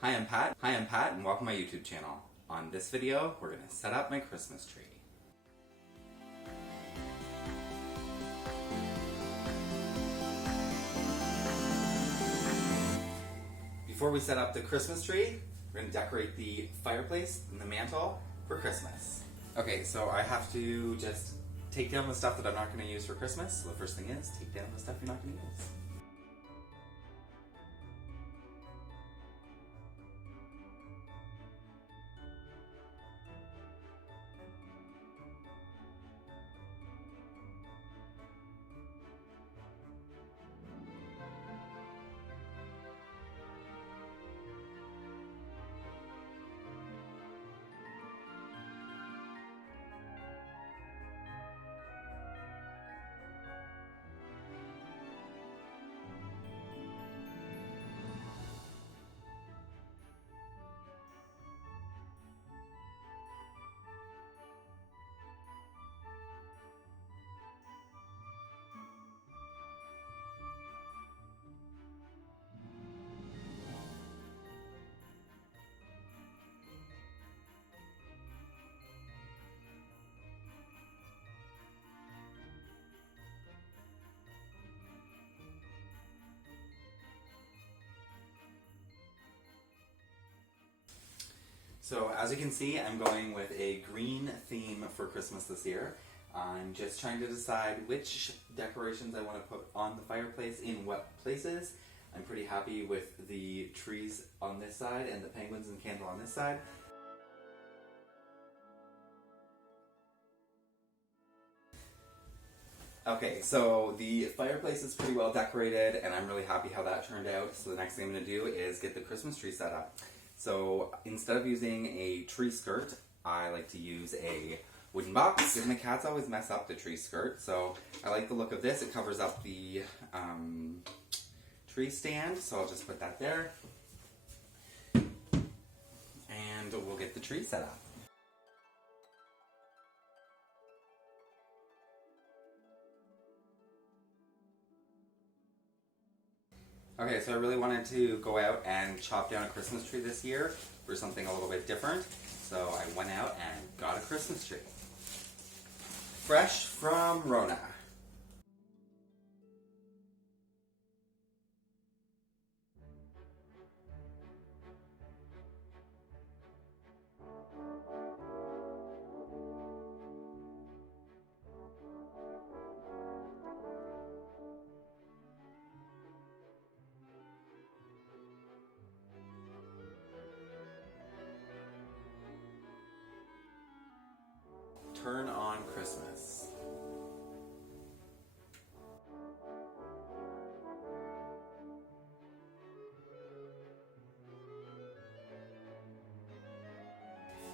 Hi, I'm Pat, and welcome to my YouTube channel. On this video, we're going to set up my Christmas tree. Before we set up the Christmas tree, we're going to decorate the fireplace and the mantle for Christmas. Okay, so I have to just take down the stuff that I'm not going to use for Christmas. So the first thing is, take down the stuff you're not going to use. So as you can see, I'm going with a green theme for Christmas this year. I'm just trying to decide which decorations I want to put on the fireplace in what places. I'm pretty happy with the trees on this side and the penguins and candle on this side. Okay, so the fireplace is pretty well decorated and I'm really happy how that turned out. So the next thing I'm going to do is get the Christmas tree set up. So instead of using a tree skirt, I like to use a wooden box. And the cats always mess up the tree skirt, so I like the look of this. It covers up the tree stand, so I'll just put that there. And we'll get the tree set up. Okay, so I really wanted to go out and chop down a Christmas tree this year for something a little bit different. So I went out and got a Christmas tree. Fresh from Rona. Turn on Christmas.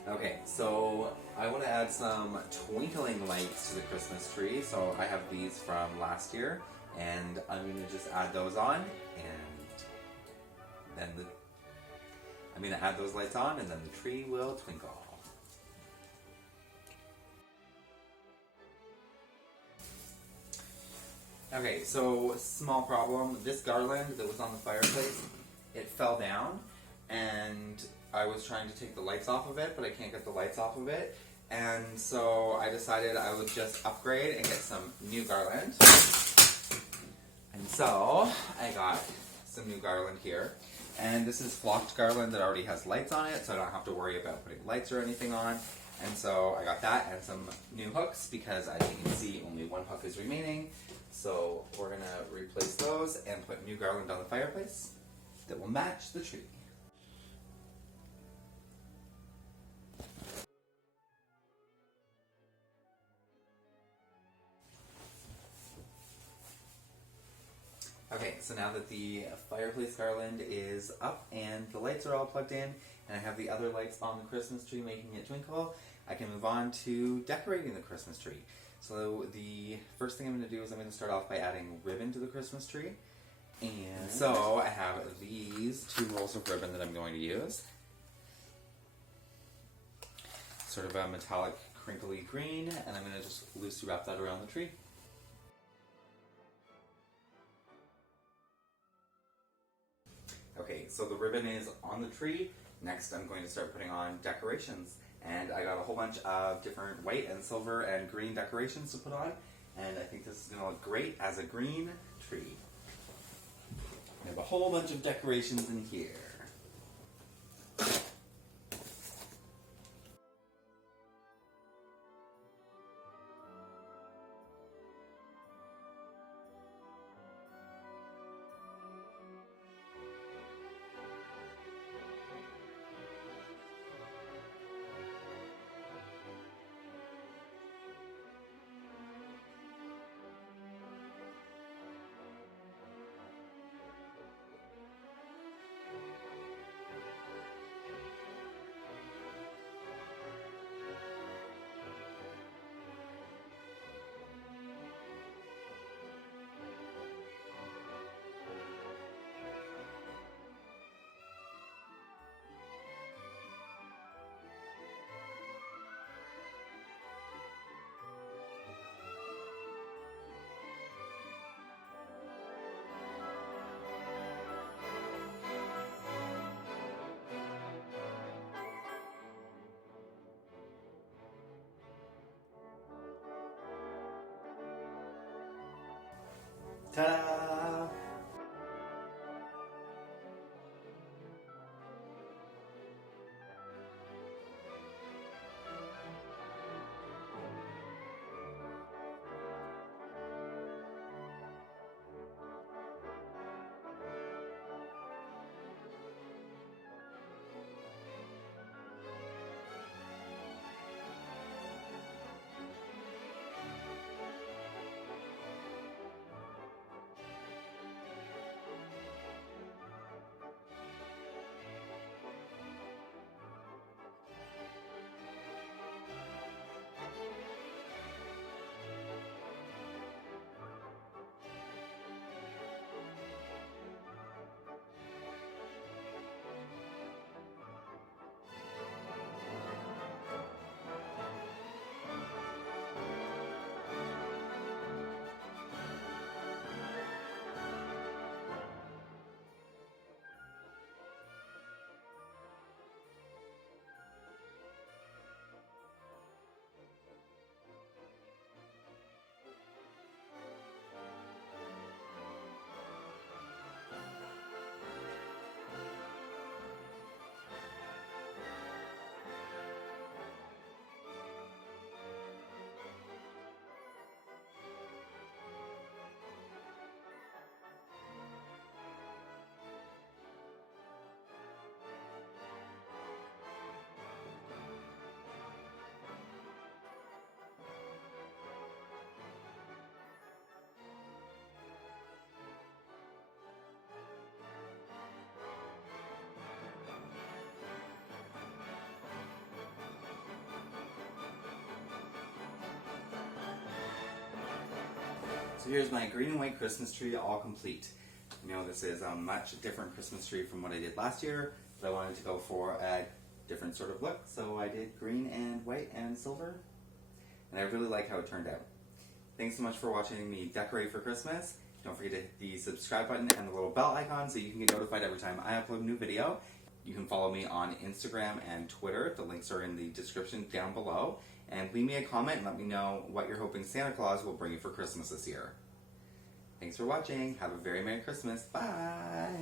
Okay, so I want to add some twinkling lights to the Christmas tree. So I have these from last year, and I'm going to just add those on, and then I'm going to add those lights on, and then the tree will twinkle. Okay, so small problem. This garland that was on the fireplace, it fell down, and I was trying to take the lights off of it, but I can't get the lights off of it. And so I decided I would just upgrade and get some new garland. And so I got some new garland here. And this is flocked garland that already has lights on it, so I don't have to worry about putting lights or anything on. And so I got that and some new hooks because, as you can see, only one hook is remaining. So we're going to replace those and put new garland on the fireplace that will match the tree. Okay, so now that the fireplace garland is up and the lights are all plugged in, and I have the other lights on the Christmas tree making it twinkle, I can move on to decorating the Christmas tree. So the first thing I'm going to do is I'm going to start off by adding ribbon to the Christmas tree. And so I have these 2 rolls of ribbon that I'm going to use. Sort of a metallic crinkly green, and I'm going to just loosely wrap that around the tree. Okay, so the ribbon is on the tree. Next I'm going to start putting on decorations. And I got a whole bunch of different white and silver and green decorations to put on. And I think this is going to look great as a green tree. I have a whole bunch of decorations in here. Ta-da! So here's my green and white Christmas tree all complete. You know, this is a much different Christmas tree from what I did last year, but I wanted to go for a different sort of look, so I did green and white and silver, and I really like how it turned out. Thanks so much for watching me decorate for Christmas. Don't forget to hit the subscribe button and the little bell icon so you can get notified every time I upload a new video. You can follow me on Instagram and Twitter. The links are in the description down below. And leave me a comment and let me know what you're hoping Santa Claus will bring you for Christmas this year. Thanks for watching. Have a very Merry Christmas. Bye!